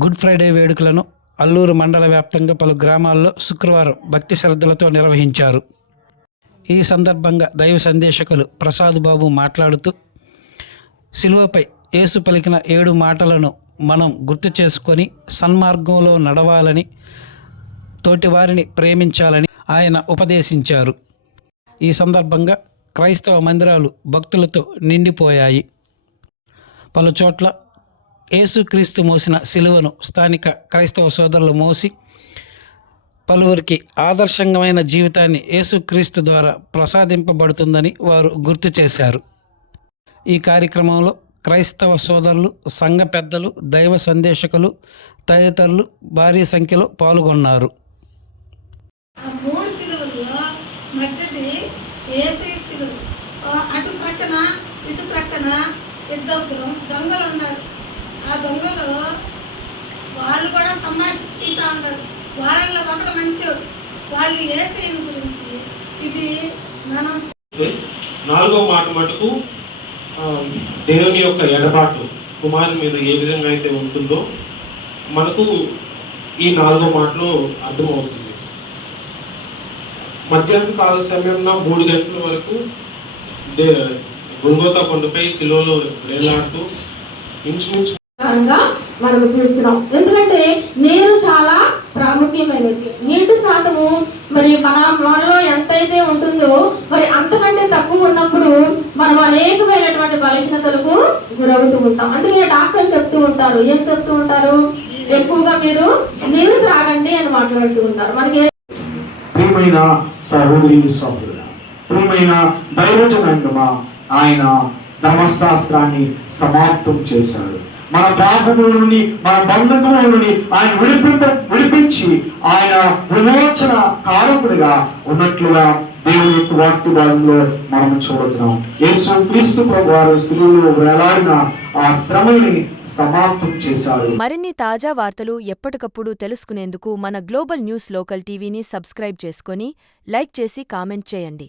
Good Friday వేడుకలను అల్లూరు మండల వ్యాప్తంగా పలు గ్రామాల్లో శుక్రవారం భక్తి శ్రద్ధలతో నిర్వహించారు. ఈ సందర్భంగా దైవ సందేశకులు ప్రసాద్ బాబు మాట్లాడుతూ, శిలువపై యేసు పలికిన 7 మాటలను మనం గుర్తు చేసుకొని సన్మార్గంలో నడవాలని, తోటివారిని ప్రేమించాలని ఆయన ఉపదేశించారు. ఈ సందర్భంగా క్రైస్తవ మందిరాలు భక్తులతో నిండిపోయాయి. పలు చోట్ల యేసుక్రీస్తు మోసిన శిలువను స్థానిక క్రైస్తవ సోదరులు మోసి పలువురికి ఆదర్శంగమైన జీవితాన్ని యేసుక్రీస్తు ద్వారా ప్రసాదింపబడుతుందని వారు గుర్తు చేశారు. ఈ కార్యక్రమంలో క్రైస్తవ సోదరులు, సంఘ పెద్దలు, దైవ సందేశకులు తదితరులు భారీ సంఖ్యలో పాల్గొన్నారు. అటు ప్రక్కన ఇటు ప్రక్కన ఇద్దరు దొంగలు ఉన్నారు. ఆ దొంగలు వాళ్ళు కూడా సంభాషించుకుంటూ ఉంటారు. వాళ్ళల్లో ఒకటి మంచోడు. వాళ్ళు యేసయ్యను గురించి ఇది మనం 4వ మాట మటుకు దేవుని యొక్క ఎడబాటు కుమారుని మీద ఏ విధంగా అయితే ఉంటుందో మనకు ఈ 4వ మాటలో అర్థమవుతుంది. మధ్యాహ్న కాల సమయంలో 3 గంటల వరకు గొల్గోతా కొండపై శిలువలో వేలాడుతూ ఇంచుమించు మనం చూస్తున్నాం. ఎందుకంటే నీరు చాలా ప్రాముఖ్యమైనది. నీటి శాతము మరి మనలో ఎంతైతే ఉంటుందో మరి అంతకంటే తక్కువ ఉన్నప్పుడు మనం అనేకమైనటువంటి బలహీనతలకు గురవుతూ ఉంటాం. అందుకే డాక్టర్లు చెప్తూ ఉంటారు, ఏం చెప్తూ ఉంటారు, ఎక్కువగా మీరు నీరు త్రాగండి అని మాట్లాడుతూ ఉంటారు. మనకి ప్రియమైన సహోదరి సహోదరుడా, ప్రియమైన దైవజనాంగమా, ఆయన ధర్మశాస్త్రాన్ని సమాప్తం చేశాడు. మన పాపముల నుండి, మన బంధకముల నుండి ఆయన విడిపించి ఆయన విమోచన కారకుడిగా ఉన్నట్లుగా దేవుని యొక్క వాక్య భాగంలో మనం చూడుతున్నాం. యేసు క్రీస్తు ప్రభువారు శిలువలో వేలాడిన ఆ శ్రమని సమాప్తం చేశాడు. మరిన్ని తాజా వార్తలు ఎప్పటికప్పుడు తెలుసుకునేందుకు మన గ్లోబల్ న్యూస్ లోకల్ టీవీని సబ్స్క్రైబ్ చేసుకొని లైక్ చేసి కామెంట్ చేయండి.